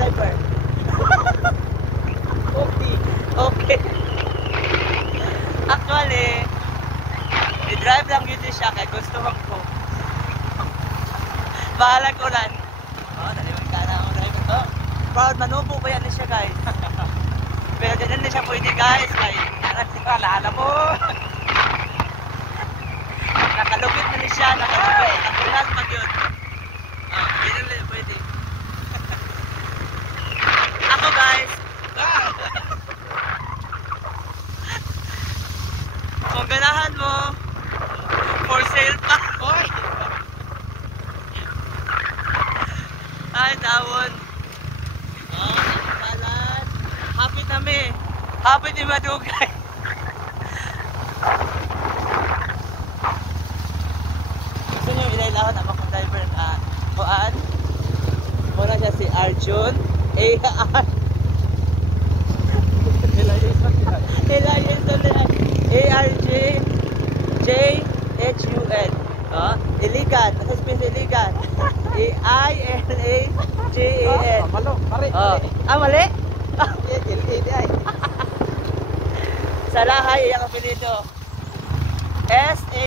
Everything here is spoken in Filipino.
driver? Okay. Okay. Actually, i-drive lang yun siya kaya gusto ko. Bahalag ulan. Oh, naliwag ka na ang driver to. Proud manubo ba yan siya guys? Pero din na siya pwede guys. Kaya nalala mo. Nakalugit na siya. Nakalugit. Nakulat pag yun. Hindi na pwede. Ako guys. Kung ganahan mo, for sale pa. Ay, tawon. Nakapalan. Happy kami. Happy di madugay. Gusto nyo ilailahon ang mga driver kuan? Muna siya si Arjun. A-R-J-J-H-U-N. Iligan. Nasa space Iligan. A-I-L-A-J-A-N. Mali? Sa lahay, iyang apelido. S-A